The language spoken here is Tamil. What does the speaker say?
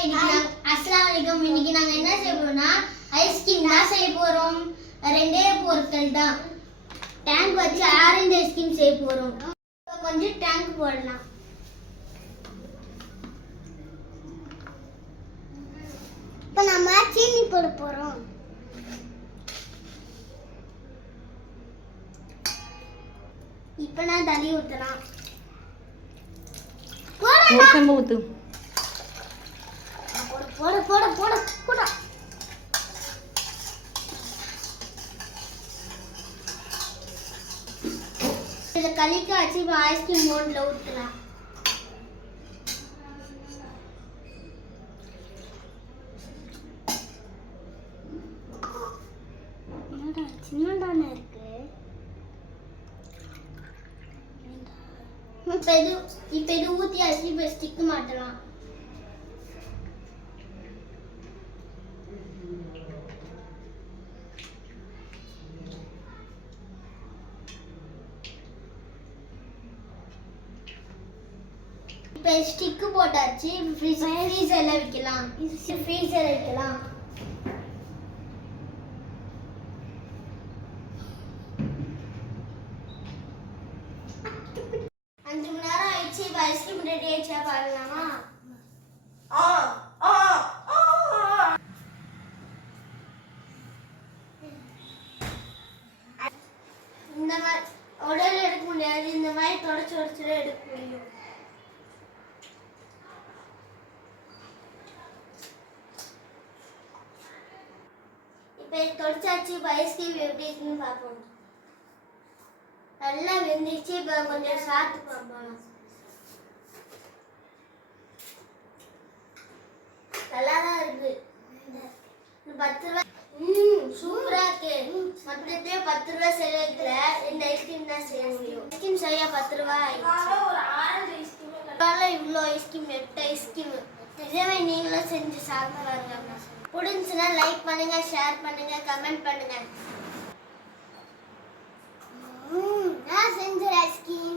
அஸ்ஸலாமு அலைக்கும். இன்னைக்கு நாங்க என்ன செய்ய போறோம்னா ஐஸ்கிரீம் தான் செய்ய போறோம். ரெண்டே பொருட்கள் தான். டேங்க் வச்சு ஆரஞ்சு ஐஸ்கிரீம் செய்ய போறோம். கொஞ்சம் டேங்க் போடலாம். இப்போ நம்ம சீனி போட போறோம். இப்போ நான் தண்ணி ஊத்தலாம். ஊத்தம் ஊத்து. போட போட போட போட. இத கலிக்க வச்சு ஐஸ்கிரீம் மோட்ல ஊத்தலாம். என்னடா சின்னதானே இருக்கு. இப்போ இது ஊத்தி அரிசி இப்போ ஸ்டிக் மாட்டலாம். இப்போ ஸ்டிக் போட்டாச்சு. ஃப்ரீசர்ல வைக்கலாம். ஃப்ரீசர்ல வைக்கலாம். ஐஸ்கிரீம் ரெடி ஆயிடுச்சா பார்க்கலாமா? இந்த மாதிரி உடல் எடுக்க முடியாது. இந்த மாதிரி தொடச்சு தொடச்சுட எடுக்க முடியும். இப்போ தொடச்சாச்சு. இப்போ ஐஸ்கிரீம் எப்படி இருக்குன்னு பார்ப்போம். நல்லா வெந்துச்சு. இப்போ கொஞ்சம் சாப்பிட்டு பார்ப்போம். நல்லா தான் இருக்கு. 10 ரூபாய். சூப்பரா இருக்கு. மொத்தத்தையே 10 ரூபாய் செலவுல இந்த ஐஸ்கிரீம் தான் செய்ய முடியும். ஐஸ்கிரீம் செய்ய 10 ரூபாய் ஆயிடுச்சு. ஒரு ஆரஞ்சு ஐஸ்கிரீம் இவ்வளோ ஐஸ்கிரீம் 8 ஐஸ்கிரீம். இதே நீங்களும் செஞ்சு சாப்பிட்டு பாருங்க. பிடிச்சுன்னா லைக் பண்ணுங்க, ஷேர் பண்ணுங்க, கமெண்ட் பண்ணுங்க. நான் செஞ்ச ஐஸ்கிரீம்